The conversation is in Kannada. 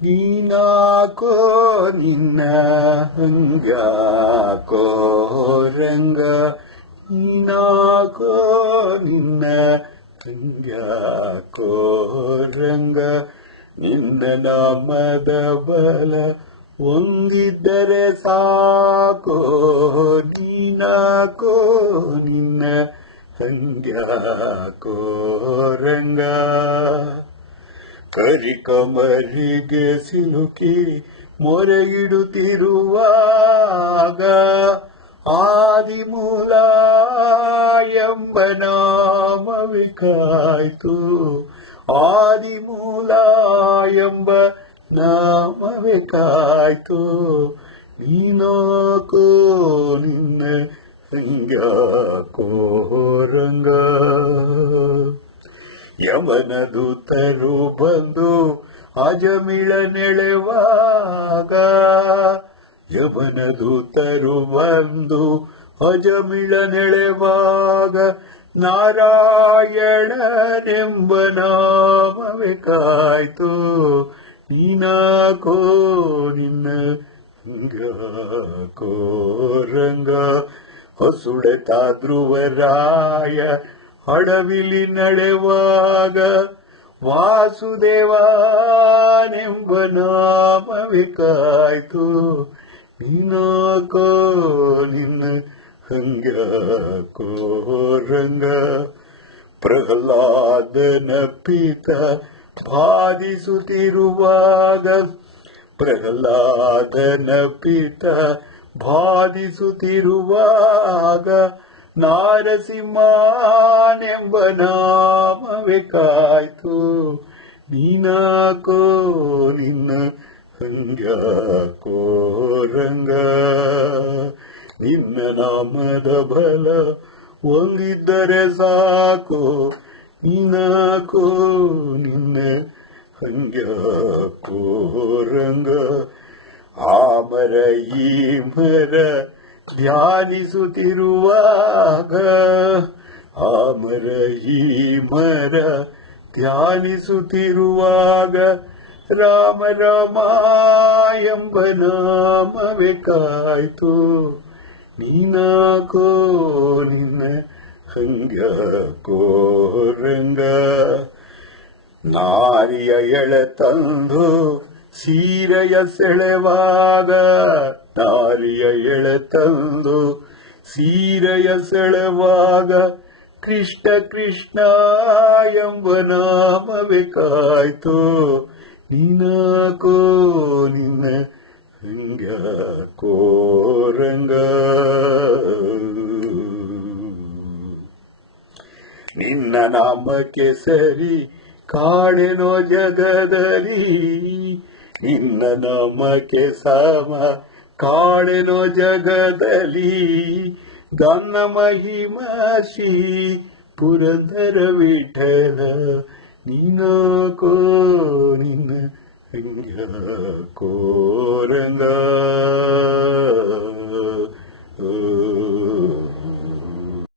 ನೀನಾಕೋ ನಿನ್ನ ಹಂಗ್ಯಾಕೋ ರಂಗ, ನೀನಾಕೋ ನಿನ್ನ ಹಂಗ್ಯಾಕೋ ರಂಗ, ನಿನ್ನ ನಾಮದ ಬಲ ಒಂದಿದ್ದರೆ ಸಾಕೋ, ನೀನಾಕೋ ನಿನ್ನ ಹಂಗ್ಯಾಕೋ ರಂಗ. ಕರಿಕಮರಿಗೆ ಸಿಲುಕಿ ಮೊರೆ ಇಡುತ್ತಿರುವಾಗ ಆದಿಮೂಲ ಎಂಬ ನಾಮವೇ ಕಾಯ್ತು, ಆದಿಮೂಲ ಎಂಬ ನಾಮವೇ ಕಾಯ್ತು, ನೀನಾಕೋ ನಿನ್ನ ಹಂಗ್ಯಾಕೋ ರಂಗ. ಯವನ ದೂತರು ಬಂದು ಅಜಮಿಳ ನೆಳೆವಾಗ, ಯವನ ದೂತರು ಬಂದು ಅಜಮಿಳ ನೆಳೆವಾಗ ನಾರಾಯಣನೆಂಬ ನಾಮವೇ ಕಾಯ್ತು, ನೀನಾಕೋ ನಿನ್ನ ಹಂಗ್ಯಾಕೋ ರಂಗ. ಹೊಸುಳೆತ ಧ್ರುವರಾಯ ಅಡವಿಲಿ ನಡೆವಾಗ ವಾಸುದೇವನೆಂಬ ನಾಮವೇ ಕಾಯ್ತು, ನೀನಾಕೋ ನಿನ್ನ ಹಂಗ್ಯಾಕೋ ರಂಗ. ಪ್ರಹ್ಲಾದನ ಪಿತ ಬಾಧಿಸುತ್ತಿರುವಾಗ, ಪ್ರಹ್ಲಾದನ ಪಿತ ಬಾಧಿಸುತ್ತಿರುವಾಗ ನಾರಸಿಂಹನೆಂಬ ನಾಮವೇ ಕಾಯ್ತು, ನೀನಾಕೋ ನಿನ್ನ ಹಂಗ್ಯಾಕೋ ರಂಗ. ನಿನ್ನ ನಾಮದ ಬಲ ಒಂದಿದ್ದರೆ ಸಾಕು, ನೀನಾಕೋ ನಿನ್ನ ಹಂಗ್ಯಾಕೋ ರಂಗ. ಆಮರ ಈ ಮರ ಧ್ಯಾನಿಸುತ್ತಿರುವಾಗ, ಆಮರ ಈ ಮರ ಧ್ಯಾನಿಸುತ್ತಿರುವಾಗ ರಾಮ ರಾಮ ಎಂಬ ನಾಮವೇ ಕಾಯ್ತು, ನೀನಾಕೋ ನಿನ್ನ ಹಂಗ್ಯಾಕೋ ರಂಗ. ನಾರಿಯ ಎಳೆ ತಂದು ಸೀರೆಯ ಸೆಳೆವಾಗ, ನಾರಿಯ ಎಳೆ ತಂದು ಸೀರೆಯ ಸೆಳೆವಾಗ ಕೃಷ್ಣ ಕೃಷ್ಣ ಎಂಬ ನಾಮವೇ ಕಾಯ್ತು, ನೀನಾಕೋ ನಿನ್ನ ಹಂಗ್ಯಾಕೋ ರಂಗ. ನಿನ್ನ ನಾಮಕ್ಕೆ ಸರಿ ಕಾಣೆನೋ ಜಗದಲ್ಲಿ, ನಿನ್ನ ನಾಮಕ್ಕೆ ಸಮ ಕಾಣೆನೋ ಜಗದಲ್ಲಿ, ಗಾನ ಮಹಿಮಾ ಶ್ರೀ ಪುರಂದರ ವಿಠಲ, ನೀನಾಕೋ ನಿನ್ನ ಹಂಗ್ಯಾಕೋ ರಂಗ.